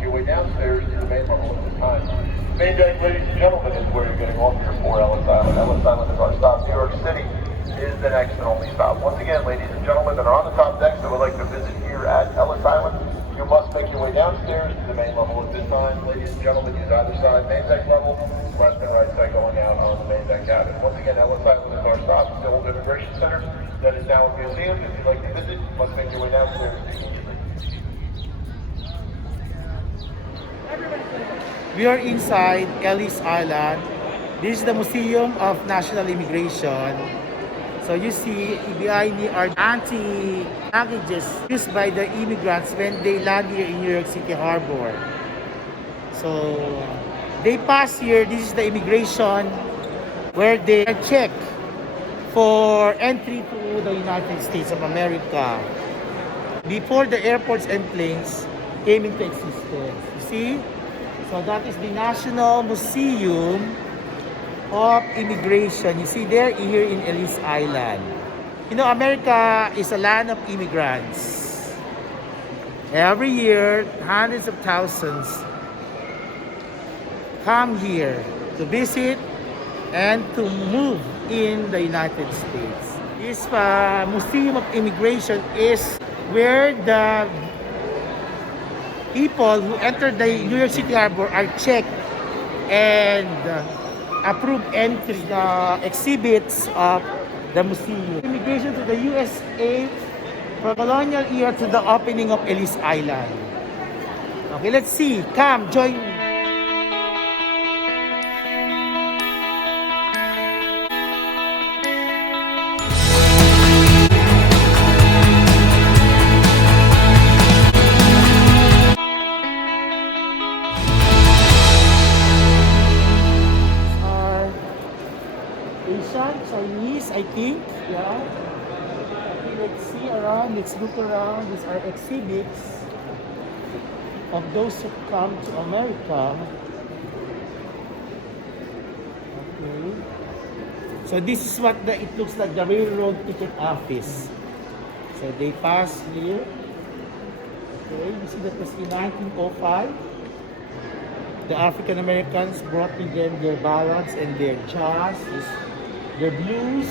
make your way downstairs to the main level at this time. Main deck, ladies and gentlemen, is where you're getting off here for Ellis Island. Ellis Island is our stop. New York City is the next and only stop. Once again, ladies and gentlemen that are on the top decks that would like to visit here at Ellis Island, you must make your way downstairs to the main level at this time. Ladies and gentlemen, use either side main deck level, left and right side going out on the main deck cabin. Once again, Ellis Island is our stop. It's the old immigration center that is now a museum. If you'd like to visit, you must make your way downstairs. We are inside Ellis Island. This is the Museum of National Immigration. So you see, behind me are anti-packages used by the immigrants when they land here in New York City Harbor. So they pass here. This is the immigration where they check for entry to the United States of America before the airports and planes came into existence. You see? So that is the National Museum of Immigration. You see there here in Ellis Island. You know, America is a land of immigrants. Every year, hundreds of thousands come here to visit and to move in the United States. This Museum of Immigration is where the people who enter the New York City Harbor are checked and approved entry exhibits of the museum. Immigration to the USA from colonial era to the opening of Ellis Island. Okay, let's see. Come, join me. Chinese, I think. Yeah. Okay, let's see around. Let's look around. These are exhibits of those who come to America. Okay. So this is what it looks like, the railroad ticket office. So they pass here. Okay, you see that was in 1905. The African Americans brought with them their ballads and their jazz. Their blues,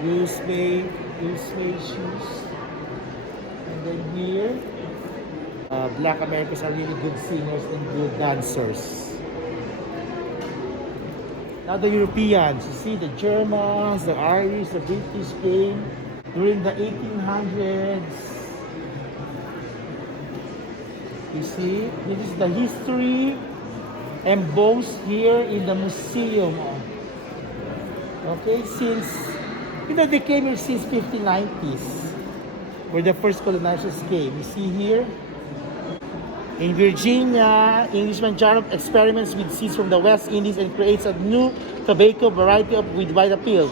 blues made shoes. And then here, Black Americans are really good singers and good dancers. Now the Europeans, you see the Germans, the Irish, the British came during the 1800s. You see, this is the history embossed here in the museum. Okay, since, they came here since 1590s, where the first colonizers came. You see here, in Virginia, Englishman John experiments with seeds from the West Indies and creates a new tobacco variety with wide appeal.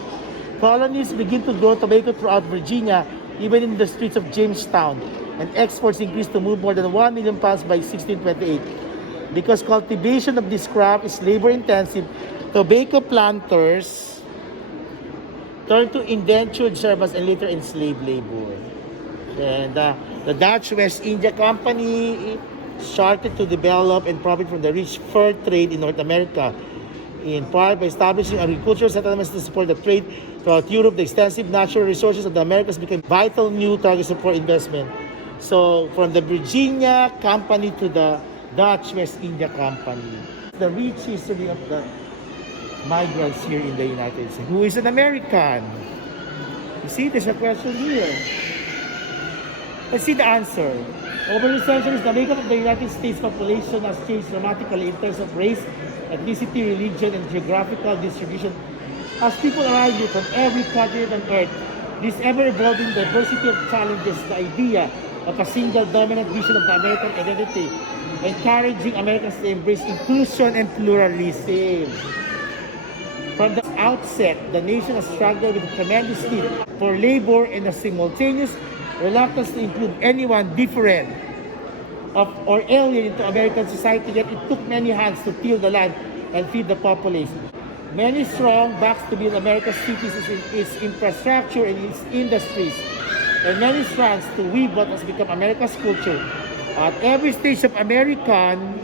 Colonies begin to grow tobacco throughout Virginia, even in the streets of Jamestown, and exports increased to move more than 1 million pounds by 1628. Because cultivation of this crop is labor-intensive, tobacco planters turned to indentured servants and later enslaved labor. And the Dutch West India Company started to develop and profit from the rich fur trade in North America, in part by establishing agricultural settlements to support the trade throughout Europe. The extensive natural resources of the Americas became vital new targets for investment. So, from the Virginia Company to the Dutch West India Company. The rich history of the migrants here in the United States. Who is an American? You see, there's a question here. Let's see the answer. Over the centuries, the makeup of the United States population has changed dramatically in terms of race, ethnicity, religion, and geographical distribution. As people arrive here from every continent on Earth, this ever-evolving diversity of challenges the idea of a single dominant vision of the American identity, encouraging Americans to embrace inclusion and pluralism. From the outset, the nation has struggled with a tremendous need for labor and a simultaneous reluctance to include anyone different or alien into American society, yet it took many hands to till the land and feed the population. Many strong backs to build America's cities, its infrastructure, and its industries. and many strands to weave what has become America's culture. At every stage of American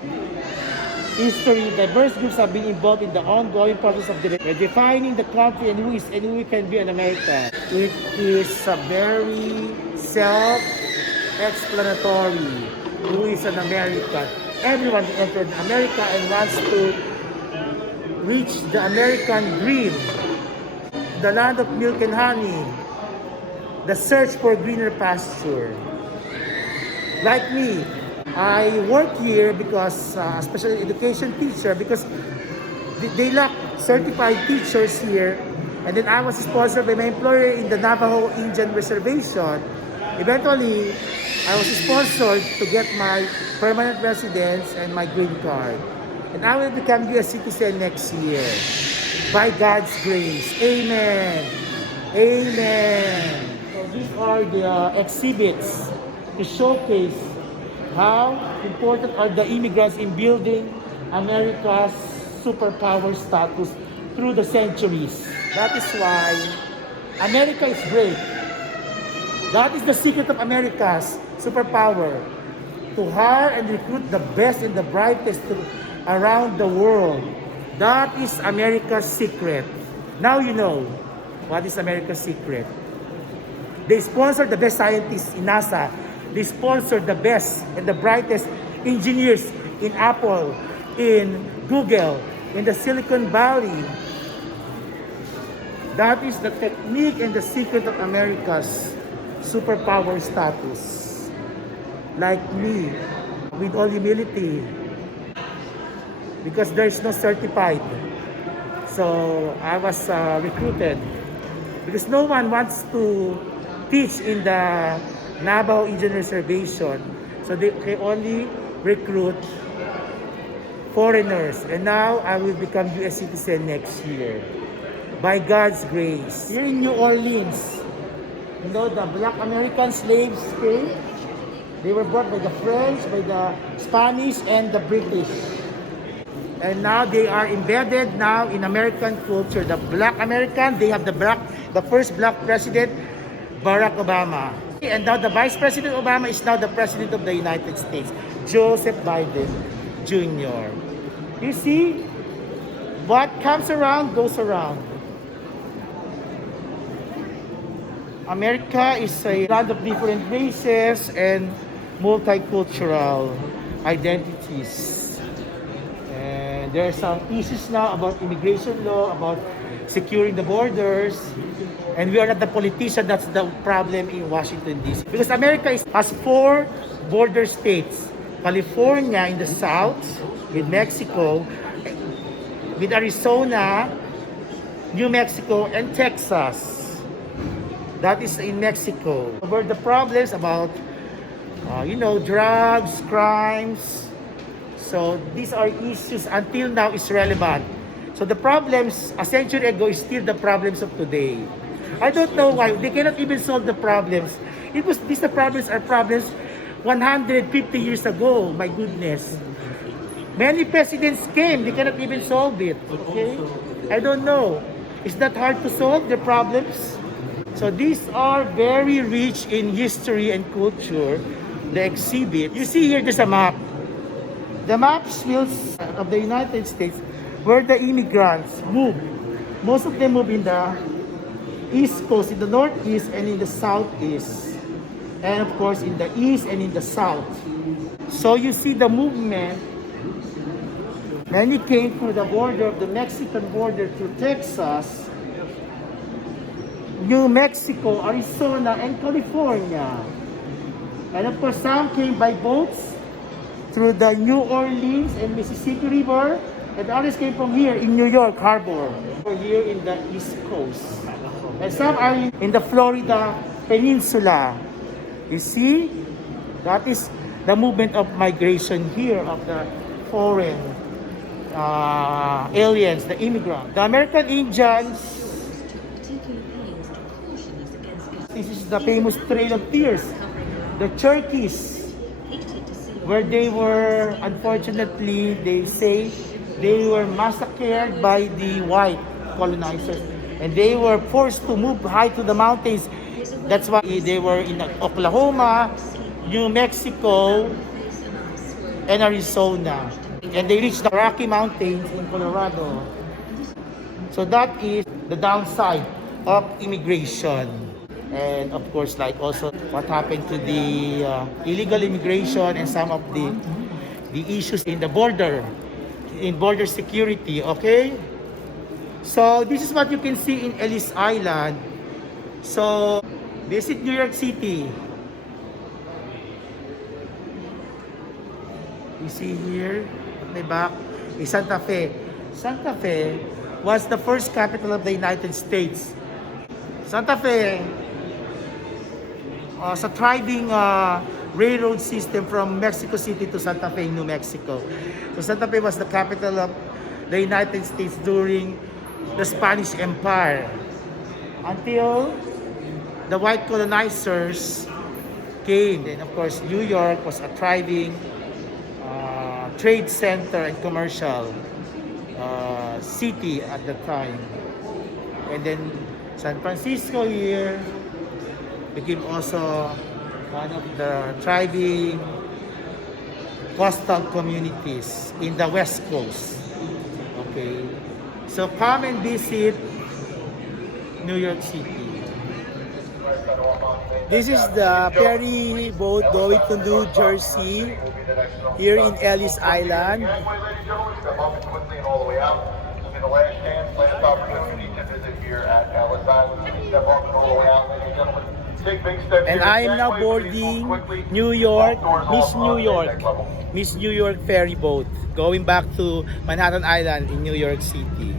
history, diverse groups have been involved in the ongoing process of defining the country and who we can be in America. It is a very self-explanatory. Who is an American? Everyone entered America and wants to reach the American dream, the land of milk and honey, the search for greener pasture. Like me, I work here because special education teacher, because they lack certified teachers here, and then I was sponsored by my employer in the Navajo Indian Reservation. Eventually, I was sponsored to get my permanent residence and my green card. And I will become U.S. citizen next year. By God's grace. Amen. Amen. So these are the exhibits to showcase how important are the immigrants in building America's superpower status through the centuries. That is why America is great. That is the secret of America's superpower. To hire and recruit the best and the brightest around the world. That is America's secret. Now you know what is America's secret. They sponsor the best scientists in NASA. They sponsor the best and the brightest engineers in Apple, in Google, in the Silicon Valley. That is the technique and the secret of America's superpower status. Like me, with all humility, because there is no certified. So I was recruited because no one wants to teach in the Navajo Indian Reservation. So they only recruit foreigners. And now I will become U.S. citizen next year. By God's grace. Here in New Orleans, you know, the black American slaves came. They were brought by the French, by the Spanish, and the British. And now they are embedded now in American culture. The black American, they have the first black president, Barack Obama. And now the Vice President Obama is now the President of the United States, Joseph Biden Jr. You see, what comes around goes around. America is a land of different races and multicultural identities. And there are some issues now about immigration law, about securing the borders. And we are not the politician, that's the problem in Washington, D.C. Because America has 4 border states. California in the south, with Mexico, with Arizona, New Mexico, and Texas. That is in Mexico. Where the problems about, drugs, crimes. So these are issues until now is relevant. So the problems a century ago is still the problems of today. I don't know why they cannot even solve the problems. These problems are problems 150 years ago. My goodness. Many presidents came, they cannot even solve it. Okay? I don't know. Is that hard to solve the problems? So these are very rich in history and culture. The exhibit. You see here, there's a map. The map shows of the United States where the immigrants move. Most of them move in the East Coast, in the Northeast and in the Southeast. And of course in the East and in the South. So you see the movement. Many came through the border of the Mexican border to Texas, New Mexico, Arizona, and California. And of course, some came by boats through the New Orleans and Mississippi River, and others came from here in New York Harbor, or here in the East Coast. And some are in the Florida Peninsula. You see, that is the movement of migration here of the foreign aliens, the immigrants. The American Indians, this is the famous Trail of Tears. The Cherokees, where they were, unfortunately, they say, they were massacred by the white colonizers. And they were forced to move high to the mountains That's why they were in Oklahoma, New Mexico, and Arizona. And they reached the Rocky Mountains in Colorado. So that is the downside of immigration. And of course, like also what happened to the illegal immigration and some of the issues in the border, in border security, okay? So this is what you can see in Ellis Island. So visit New York City. You see here, at my back, is Santa Fe. Santa Fe was the first capital of the United States. Santa Fe was a thriving railroad system from Mexico City to Santa Fe, New Mexico. So Santa Fe was the capital of the United States during the Spanish Empire until the white colonizers came. And of course, New York was a thriving trade center and commercial city at the time. And then San Francisco here became also one of the thriving coastal communities in the West Coast. Okay, so come and visit New York City. This is the ferry boat going to New Jersey here in Ellis Island. The last chance, last opportunity to visit here at Ellis Island. Step off and all the way out, ladies and gentlemen. Take big steps. And I am now boarding New York, Miss New York ferry boat, going back to Manhattan Island in New York City.